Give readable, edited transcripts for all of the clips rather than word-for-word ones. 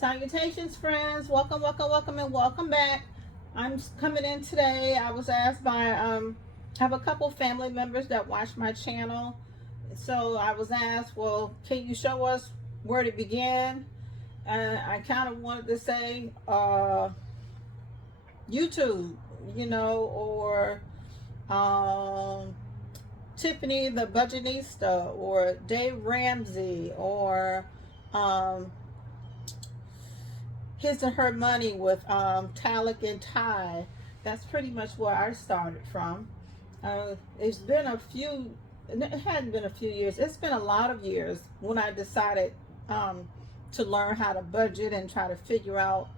Salutations, friends. Welcome, welcome, welcome, and welcome back. I'm coming in today. I was asked by have a couple family members that watch my channel. So I was asked, well, can you show us where to begin? And I kind of wanted to say YouTube, or Tiffany the Budgetnista, or Dave Ramsey, or His and Her Money with Talik and Ty. That's pretty much where I started from. It's been a few, it hadn't been a few years, it's been a lot of years when I decided to learn how to budget and try to figure out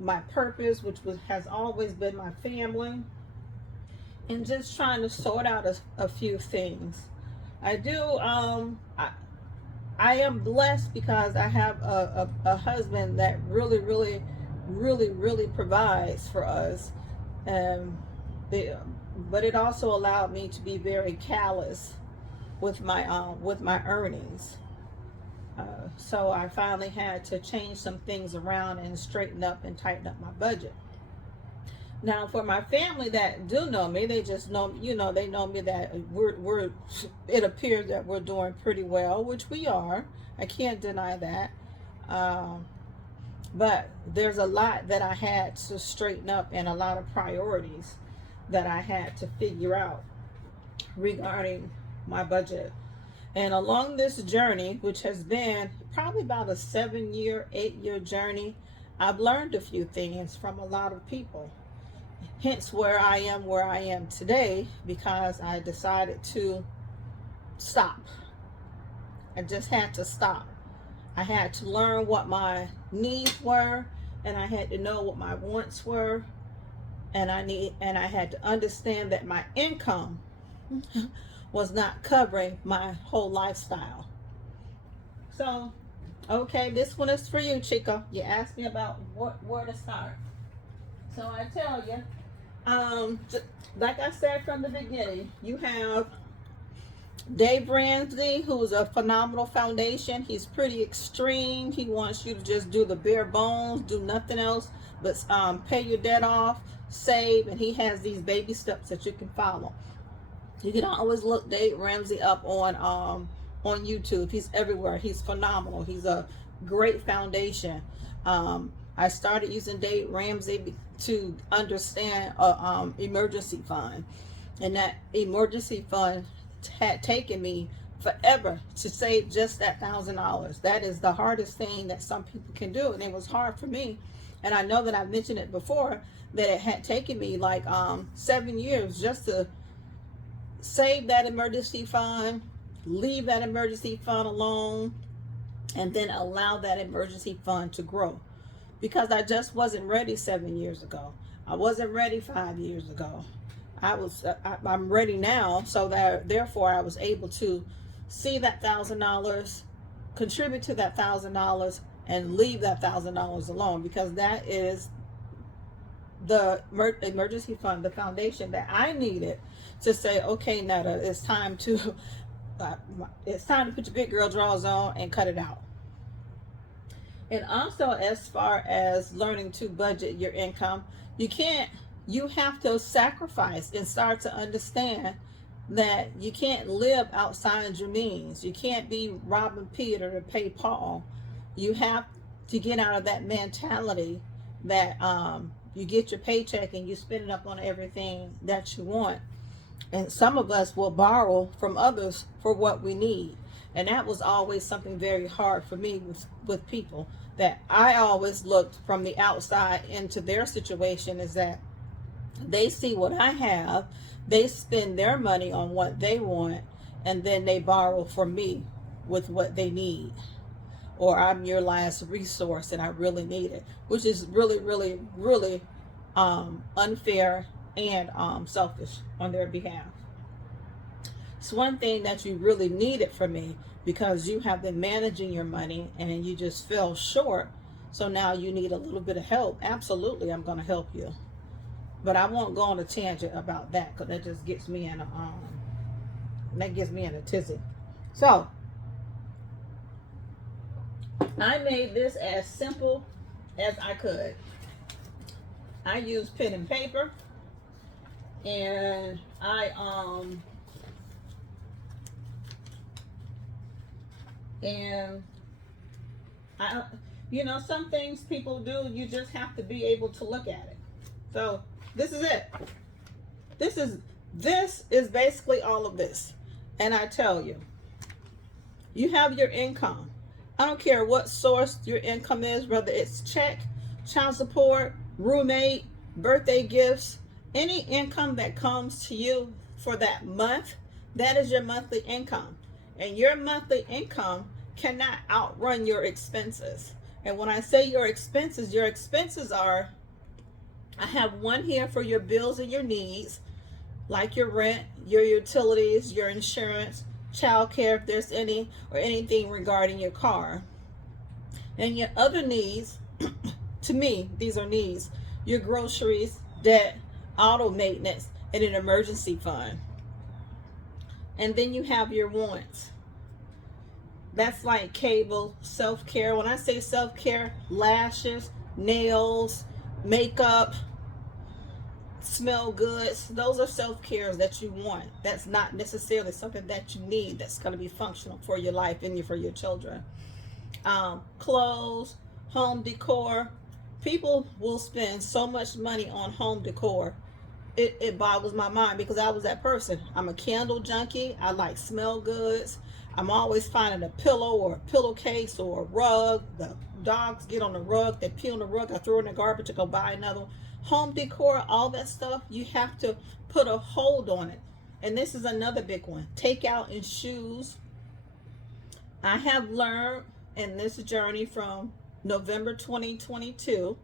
my purpose, which has always been my family, and just trying to sort out a few things. I do, I am blessed because I have a husband that really provides for us. But it also allowed me to be very callous with my earnings. So I finally had to change some things around and straighten up and tighten up my budget. Now, for my family that do know me, they just know, they know me that it appears that we're doing pretty well, which we are. I can't deny that. But there's a lot that I had to straighten up and a lot of priorities that I had to figure out regarding my budget. And along this journey, which has been probably about a 7-year, 8-year journey, I've learned a few things from a lot of people. Hence where I am today, because I decided to stop. I just had to stop. I had to learn what my needs were, and I had to know what my wants were, and I had to understand that my income was not covering my whole lifestyle. So, okay, this one is for you, Chica. You asked me about where to start. So I tell you, like I said from the beginning, you have Dave Ramsey, who's a phenomenal foundation. He's pretty extreme. He wants you to just do the bare bones, do nothing else but pay your debt off, save, and he has these baby steps that you can follow. You can always look Dave Ramsey up on YouTube. He's everywhere. He's phenomenal. He's a great foundation. I started using Dave Ramsey to understand emergency fund, and that emergency fund had taken me forever to save just that $1,000. That is the hardest thing that some people can do, and it was hard for me. And I know that I mentioned it before, that it had taken me like 7 years just to save that emergency fund, leave that emergency fund alone, and then allow that emergency fund to grow. Because I just wasn't ready 7 years ago. I wasn't ready 5 years ago. I'm ready now, so that therefore I was able to see that $1,000, contribute to that $1,000, and leave that $1,000 alone, because that is the emergency fund, the foundation that I needed to say, okay, Netta, it's time to put your big girl drawers on and cut it out. And also, as far as learning to budget your income, you have to sacrifice and start to understand that you can't live outside your means. You can't be robbing Peter to pay Paul. You have to get out of that mentality that you get your paycheck and you spend it up on everything that you want. And some of us will borrow from others for what we need. And that was always something very hard for me with people, that I always looked from the outside into their situation, is that they see what I have, they spend their money on what they want, and then they borrow from me with what they need. Or I'm your last resource and I really need it, which is really unfair and selfish on their behalf. It's one thing that you really needed from me, because you have been managing your money and you just fell short. So now you need a little bit of help. Absolutely, I'm going to help you. But I won't go on a tangent about that, because that just gets me in a tizzy. So I made this as simple as I could. I used pen and paper, and and I you know, some things people do, you just have to be able to look at it. So this is it. This is basically all of this. And I tell you, you have your income. I don't care what source your income is, whether it's check, child support, roommate, birthday gifts, any income that comes to you for that month, that is your monthly income. And your monthly income cannot outrun your expenses. And when I say your expenses are, I have one here for your bills and your needs, like your rent, your utilities, your insurance, child care if there's any, or anything regarding your car. And your other needs, to me, these are needs, your groceries, debt, auto maintenance, and an emergency fund. And then you have your wants. That's like cable, self-care. When I say self-care, lashes, nails, makeup, smell goods, those are self-cares that you want. That's not necessarily something that you need that's going to be functional for your life and for your children. Clothes, home decor. People will spend so much money on home decor. It boggles my mind, because I was that person. I'm a candle junkie. I like smell goods. I'm always finding a pillow or a pillowcase or a rug. The dogs get on the rug, they pee on the rug, I throw it in the garbage to go buy another one. Home decor, all that stuff, you have to put a hold on it. And this is another big one. Takeout and shoes. I have learned in this journey from November 2022,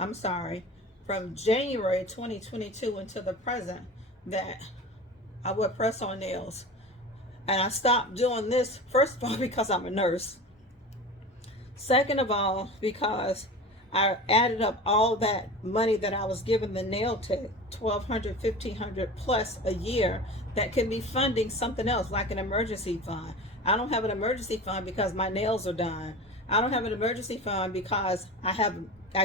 I'm sorry, from January 2022 until the present, that I would press on nails. And I stopped doing this, first of all, because I'm a nurse. Second of all, because I added up all that money that I was giving the nail tech, $1,200, $1,500 plus a year, that can be funding something else, like an emergency fund. I don't have an emergency fund because my nails are done. I don't have an emergency fund because I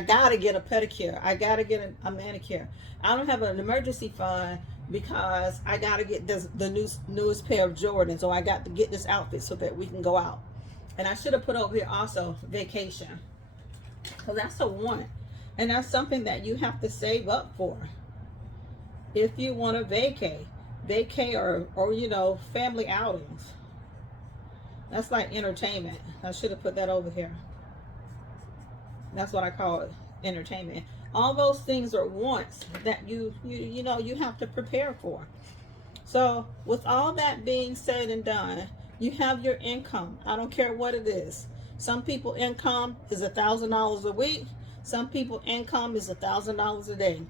gotta get a pedicure. I gotta get a manicure. I don't have an emergency fund because I gotta get the newest pair of Jordans, or I got to get this outfit so that we can go out. And I should have put over here also vacation, because that's a want, and that's something that you have to save up for if you want to vacay or you know, family outings. That's like entertainment. I should have put that over here. That's what I call it, entertainment. All those things are wants that you know, you have to prepare for. So with all that being said and done, you have your income. I don't care what it is. Some people income is $1,000 a week. Some people income is $1,000 a day.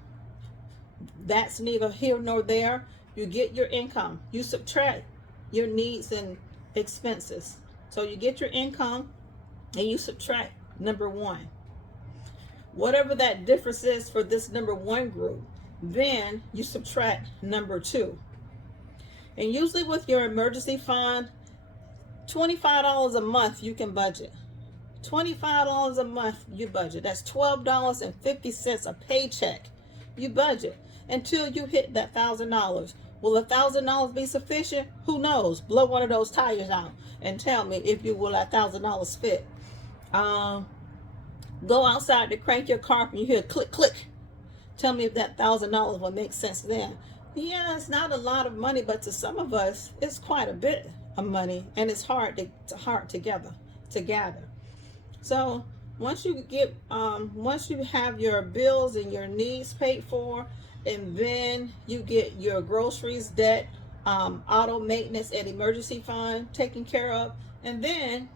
That's neither here nor there. You get your income. You subtract your needs and expenses. So you get your income and you subtract number one. Whatever that difference is for this number one group, then you subtract number two. And usually with your emergency fund, $25 a month you can budget. $25 a month you budget. That's $12.50 a paycheck you budget until you hit that $1,000. Will $1,000 be sufficient? Who knows? Blow one of those tires out and tell me if you will $1,000 fit. Go outside to crank your car and you hear click, click. Tell me if that $1,000 will make sense then. Yeah, it's not a lot of money, but to some of us, it's quite a bit of money, and it's hard to gather. So once you have your bills and your needs paid for, and then you get your groceries, debt, auto maintenance, and emergency fund taken care of, and then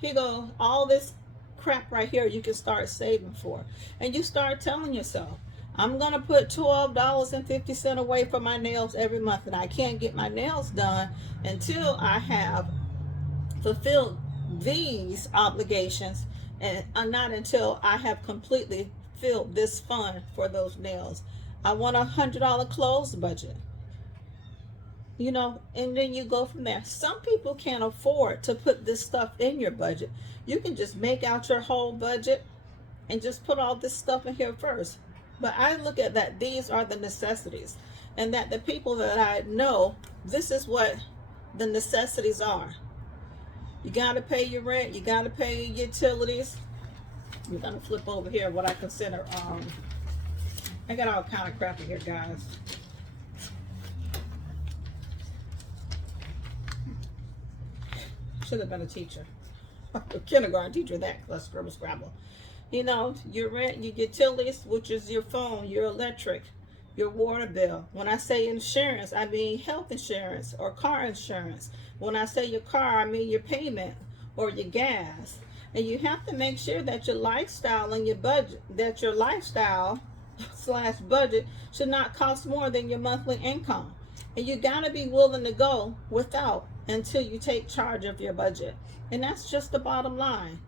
here go all this crap right here you can start saving for. And you start telling yourself, I'm gonna put $12.50 away for my nails every month, and I can't get my nails done until I have fulfilled these obligations, and not until I have completely filled this fund for those nails. I want $100 clothes budget. you know, and then you go from there. Some people can't afford to put this stuff in your budget. You can just make out your whole budget and just put all this stuff in here first. But I look at that, these are the necessities, and that the people that I know, this is what the necessities are. You got to pay your rent, you got to pay your utilities. We're going to flip over here what I consider, I got all kind of crap in here, guys. Should have been a teacher. A kindergarten teacher, that plus scribble scrabble. You know, your rent, your utilities, which is your phone, your electric, your water bill. When I say insurance, I mean health insurance or car insurance. When I say your car, I mean your payment or your gas. And you have to make sure that your lifestyle and your budget, that your lifestyle slash budget should not cost more than your monthly income. And you got to be willing to go without until you take charge of your budget. And that's just the bottom line.